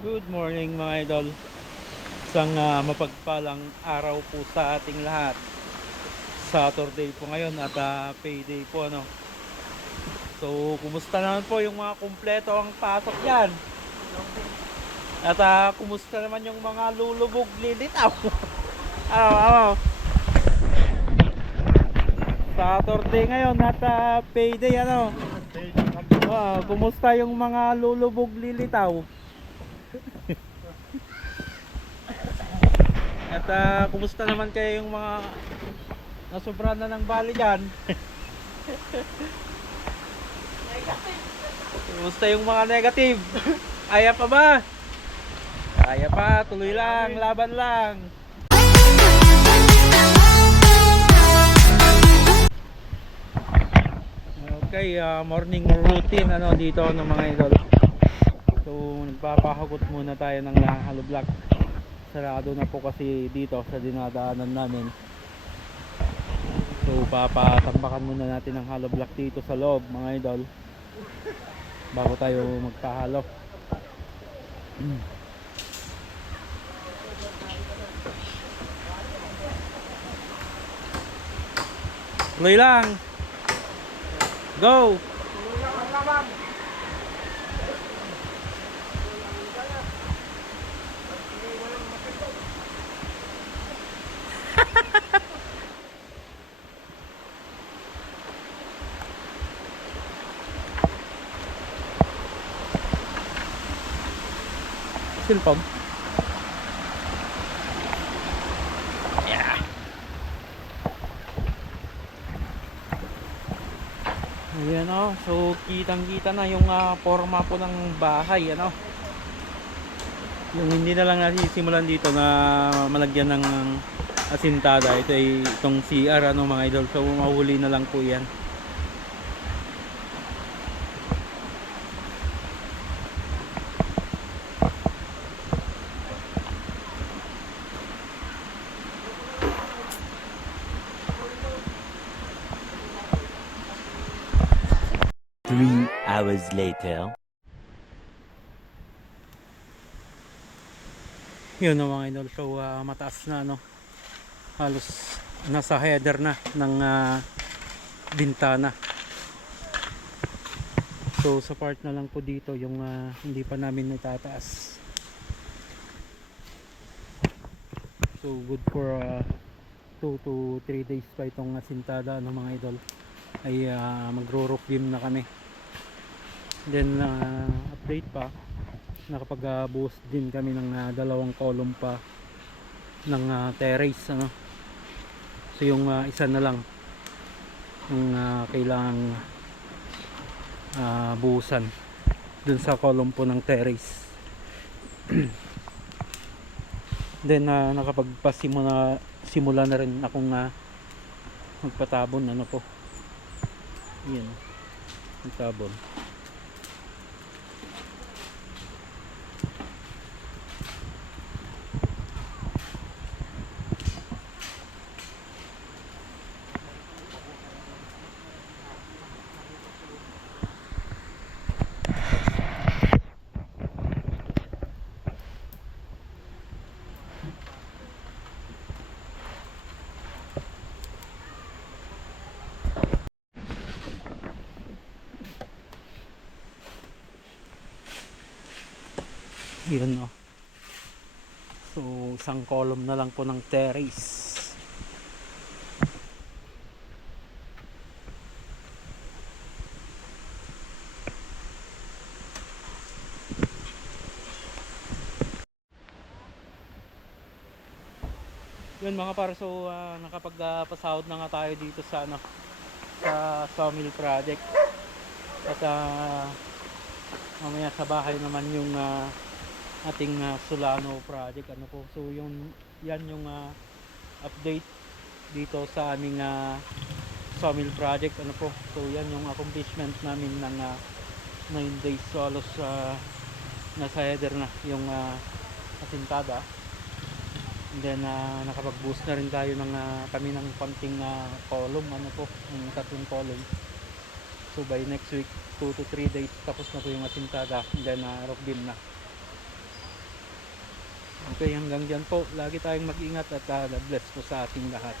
Good morning mga idol. Isang mapagpalang araw po sa ating lahat. Saturday po ngayon at payday po ano. So, kumusta naman po yung mga kumpleto ang pasok yan? At kumusta naman yung mga lulubog lilitaw? Ano? Saturday ngayon at payday ano. Kumusta yung mga lulubog lilitaw? At kumusta naman kayo yung mga nasobra na ng bali dyan? Kumusta yung mga negative? Kaya pa ba? Kaya pa, tuloy lang, laban lang. Okay, morning routine ano dito ng mga idol. So, nagpapahagot muna tayo ng hollow block. Sarado na po kasi dito sa dinadaanan namin. So, papatambakan muna natin ang hollow block dito sa loob mga idol bago tayo magpahalo. Tuloy lang. Go. Silpom. Yeah. Ayan o. So, kitang-kita na yung forma po ng bahay ano. Yung hindi na lang nasisimulan dito na malagyan ng asintada. Ito ay itong CR ano mga idol. So, mahuli na lang po yan. Three hours later. Yun o mga idol. So mataas na ano. Halos nasa header na ng bintana. So sa part na lang po dito yung hindi pa namin natataas. So good for 2 to 3 days pa itong asintada ng mga idol. Ay magro-roof beam na kami. Then update pa, nakapag-boost din kami ng dalawang column pa ng terrace ano. So yung isa na lang yung kailangang buhusan dun sa column po ng terrace. Then simula na rin akong magpatabon ano po. Yan, magtabon. Yun o. So isang column na lang po ng terrace. Yun mga par, so nakapagpasahod na nga tayo dito sa ano, sa sawmill project. At mamaya sa bahay naman yung ating Solano project ano po. So yan yung update dito sa aming sawmill project ano po. So yan yung accomplishment namin ng 9 days. So halos nasa header na yung asintada. And then nakapag-boost na rin tayo ng kami ng konting column ano po, yung tatlong column. So by next week 2 to 3 days tapos na po yung asintada. And then rock beam na. Okay, hanggang dyan po. Lagi tayong mag-ingat at God bless po sa ating lahat.